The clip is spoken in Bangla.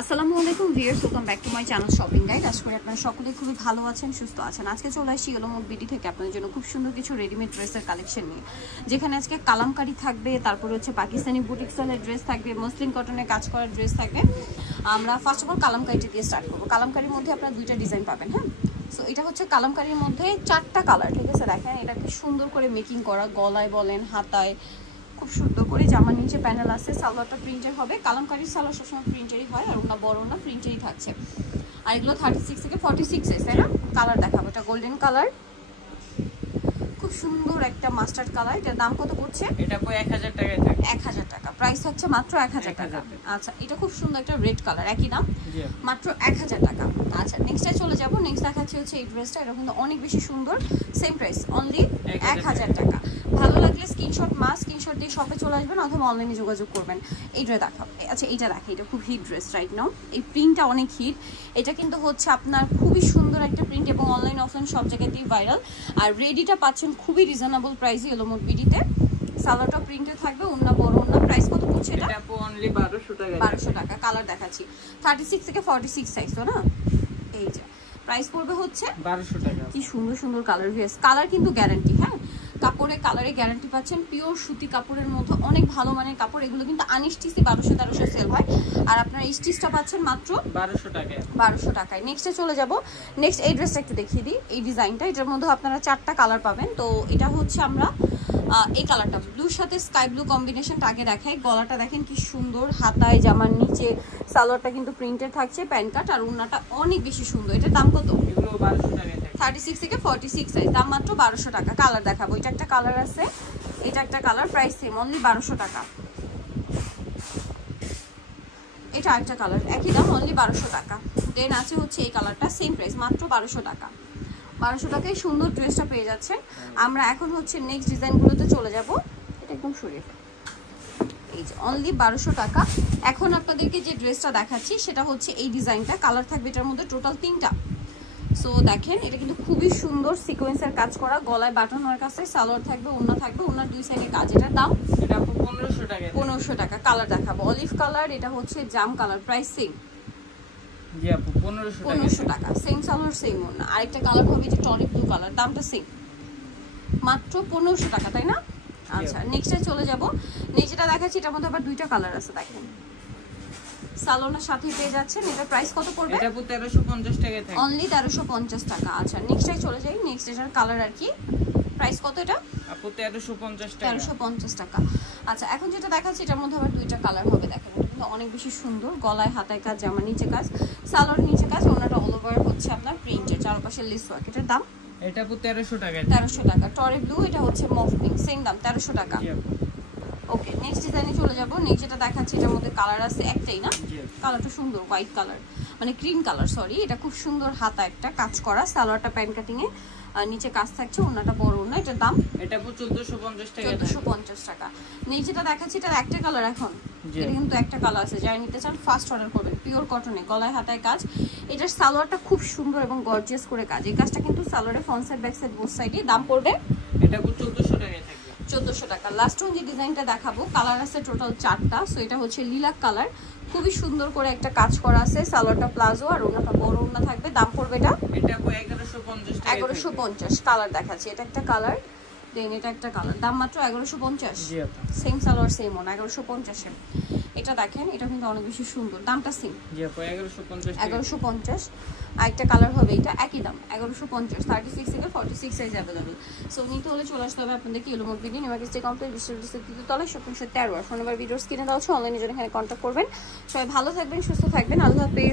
আসসালামু আলাইকুম viewers, welcome back to my channel shopping guide. আশা করি আপনারা সকলেই খুবই ভালো আছেন, সুস্থ আছেন। আজকে চলে আসছি ইয়েলোমুড বিডি থেকে আপনাদের জন্য খুব সুন্দর কিছু রেডিমেড ড্রেসের কালেকশন নিয়ে, যেখানে আজকে কালামকারি থাকবে, তারপর হচ্ছে পাকিস্তানি বুটিক স্টাইলের ড্রেস থাকবে, মসলিন কটনের কাজ করার ড্রেস থাকবে। আমরা ফার্স্ট অফ অল কালামকারিটা দিয়ে স্টার্ট করবো। কালামকারির মধ্যে আপনারা দুইটা ডিজাইন পাবেন। হ্যাঁ, সো এটা হচ্ছে কালামকারির মধ্যে 4টা কালার, ঠিক আছে? দেখেন এটা কি সুন্দর করে মেকিং করা, গলায় বলেন হাতায় খুব সুন্দর করে জামার নিচে প্যানেল আছে। সালোয়ারটা প্রিন্টের হবে। কালামকারীর সালোয়ার সবসময় প্রিন্টেরই হয়, আর ওনা বড় না প্রিন্টেরই থাকছে। আর এগুলো 36 থেকে 46 সাইজ, তাই না? কালার দেখাবো। এটা গোল্ডেন কালার, খুব সুন্দর একটা মাস্টার্ড কালার। এটার দাম কত পড়ছে? এটা 1000 টাকায় থাকে। 1000 টাকা প্রাইস হচ্ছে, মাত্র 1000 টাকা। আচ্ছা, এটা খুব সুন্দর একটা রেড কালার, একই দাম, মাত্র 1000 টাকা। আচ্ছা, নেক্সটে চলে যাব। নেক্সট দেখাচ্ছি হচ্ছে এই ড্রেসটা। এটা কিন্তু অনেক বেশি সুন্দর, সেম প্রাইস, অনলি 1000 টাকা। ভালো লাগলে স্ক্রিনশট দিয়ে শপে চলে আসবেন অথবা অনলাইনে যোগাযোগ করবেন। এই ড্রেস দেখাবো। আচ্ছা, এইটা দেখে, এটা খুব হিট ড্রেস রাইট নাও। এই প্রিন্টটা অনেক হিট। এটা কিন্তু হচ্ছে আপনার খুবই সুন্দর একটা প্রিন্ট এবং অনলাইন অফলাইন সব জায়গাতেই ভাইরাল। আর রেডিটা পাচ্ছেন খুবই রিজনেবল প্রাইসে ইয়েলোমুড বিডিতে। সালোয়ারটা প্রিন্টে থাকবে, ওন্না বড় ওন্না। প্রাইস কত পড়ছে এটা? এটা অনলি 1200 টাকা। 1200 টাকা। কালার দেখাচ্ছি 36 থেকে 46 সাইজ, তো না? এই যে প্রাইস পড়বে হচ্ছে 1200 টাকা। কি সুন্দর সুন্দর কালার ভিউয়ার্স, কালার কিন্তু গ্যারান্টি। হ্যাঁ, কাপড়ে কালারে গ্যারান্টি পাচ্ছেন। পিওর সুতি কাপড়ের মধ্যে অনেক ভালো মানের কাপড়। এগুলো কিন্তু আনস্টিচে 1200-1300 সেল হয়, আর আপনারা স্টিচটা পাচ্ছেন মাত্র 1200 টাকায়। 1200 টাকায়। নেক্সটে চলে যাব। নেক্সট এই ড্রেসটা একটু দেখিয়ে দিই। এই ডিজাইনটা, এটার মধ্যে আপনারা 4টা কালার পাবেন। তো এটা হচ্ছে আমরা এই কালারটা ব্লুর সাথে স্কাই ব্লু কম্বিনেশনটা আগে দেখাই। গলাটা দেখেন কি সুন্দর, হাতায় জামার নিচে সালোয়ারটা কিন্তু প্রিন্টেড থাকছে, প্যান্ট কাট, আর ওড়নাটা অনেক বেশি সুন্দর। এটার দাম কত? এগুলো 1200 টাকায় থাকে। 36 থেকে 46 সাইজ, দাম মাত্র 1200 টাকা। কালার দেখাবো। এটা একটা কালার আছে, এটা একটা কালার, প্রাইস সেম, অনলি 1200 টাকা। এটা একটা কালার, একই দাম, অনলি 1200 টাকা। দেন আছে হচ্ছে এই কালারটা, সেম প্রাইস, মাত্র 1200 টাকা। 1200 টাকায় সুন্দর ড্রেসটা পেয়ে যাচ্ছেন। আমরা এখন হচ্ছে নেক্সট ডিজাইনগুলোতে চলে যাব। এটা একদম সরিয়ে এই যে অনলি 1200 টাকা। এখন আপনাদেরকে যে ড্রেসটা দেখাচ্ছি সেটা হচ্ছে এই ডিজাইনটা। কালার থাকবে এটার মধ্যে টোটাল 3টা। সো দেখেন, এটা কিন্তু খুবই সুন্দর সিকোয়েন্সের কাজ করা, গলায় বাটন হওয়ার কাছে, সালোয়ার থাকবে, ওড়না থাকবে, ওড়নার দুই সাইডে কাজ। এটার দাম এটা 1500 টাকা। 1500 টাকা। কালার দেখাবো। অলিভ কালার, এটা হচ্ছে জাম কালার, প্রাইস সেম। জি আপু, 1500 টাকা। সেম সালোয়ার সেম ওড়না। আরেকটা কালার হবে যে টনিক ব্লু কালার, দামটা সেম, মাত্র 1500 টাকা, তাই না? আচ্ছা, নেক্সটে চলে যাব। নেক্সটটা দেখাচ্ছি, এটার মধ্যে আবার 2টা কালার আছে। দেখেন সালোনার সাথে পেয়ে যাচ্ছেন। এটা প্রাইস কত পড়বে? এটা 1350 টাকায় থাকে, অনলি 1350 টাকা। আচ্ছা, নেক্সটে চলে যাই। নেক্সট এটার কালার আর কি, প্রাইস কত এটা? আপু 1350 টাকা। 1350 টাকা। আচ্ছা, এখন যেটা দেখাচ্ছি এটার মধ্যে আবার 2টা কালার হবে। দেখেন এটা কিন্তু অনেক বেশি সুন্দর, গলায় হাতায় কাজ, জামার নিচে কাজ, সালোয়ার নিচে কাজ, ওনাটা অল ওভার হচ্ছে আপনার প্রিন্টের, চারপাশে লেস ওয়ার্ক। এটার দাম এটা আপু 1300 টাকা। 1300 টাকা। টরে ব্লু, এটা হচ্ছে মভ পিঙ্ক, সেম দাম, 1300 টাকা। জি আপু। ওকে, নেক্সট ডিজাইনে চলে যাব। নেক্সট যেটা দেখাচ্ছি এটার মধ্যে কালার আছে একটাই না? কালারটা সুন্দর, হোয়াইট কালার, মানে ক্রিম কালার, সরি। এটা খুব সুন্দর, হাতা একটা কাজ করা, সালোয়ারটা প্যান্ট কাটিং এ, নিচে কাজ থাকছে, ওনাটা বড় ওনা। এটার দাম এটা আপু 1450 টাকা। 1450 টাকা। নেক্সট যেটা দেখাচ্ছি এটার একটা কালার এখন, এটা কিন্তু একটা কালার আছে। যারা নিতে চান ফার্স্ট অর্ডার করবেন। পিওর কটনে, গলায় হাতায় কাজ। এটার সালোয়ারটা খুব সুন্দর এবং গর্জিয়াস করে কাজ। এই কাজটা কিন্তু সালোয়ারের front side back side both সাইডে। দাম পড়বে এটা আপু 1400 টাকায় থাকে। 1400 টাকা। লাস্ট ওয়ান যে ডিজাইনটা দেখাবো, কালার আছে টোটাল 4টা। সো এটা হচ্ছে লিলাক কালার, খুবই সুন্দর করে একটা কাজ করা আছে, সালোয়ারটা প্লাজো, আর ওনাটা বড় ওনা থাকবে। দাম পড়বে এটা এটা আপু 1150 টাকা। 1150। কালার দেখাচ্ছি, এটা একটা কালার, দেন এটা একটা কালার, দাম মাত্র 1150। জি আপু। সেম সালোয়ার সেম ওনা, 1150 এ। এটা দেখেন, এটা কিন্তু অনেক বেশি সুন্দর, দামটা সেম, জি আপু 1150 টাকা। 1150। আরেকটা কালার হবে, এটা একই দাম, 1150। 36 থেকে 46 সাইজ অ্যাভেলেবল। সো নিতে হলে চলে আসতে হবে আপনাদেরকে ইয়েলোমুড বিডি, নিউমার্কেট কমপ্লেক্স, বিশ্ববিদ্যালয়ের তৃতীয় তলায়, শপিং সেন্টার 13। ফোন নাম্বার ভিডিওর স্ক্রিনে দেওয়া আছে, অনলাইনে জন্য এখানে কন্ট্যাক্ট করবেন। সবাই ভালো থাকবেন, সুস্থ থাকবেন, আল্লাহ হাফেজ।